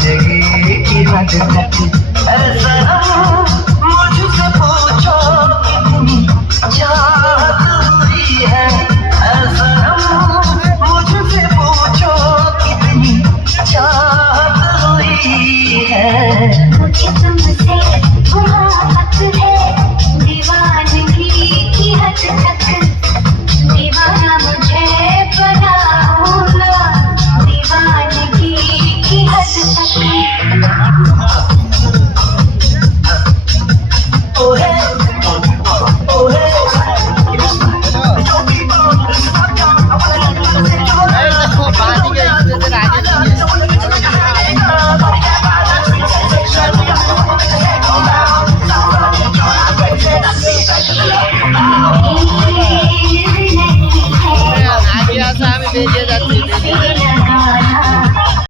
दीवानगी की हद तक ऐसा मुझसे पूछो कितनी चाहत हुई है, ऐसा मुझसे पूछो कितनी चाहत हुई है। मुझे तुमसे मोहब्बत है दीवानगी की हद तक, दीवाना मुझे बनाऊंगा दीवानगी की हद तक।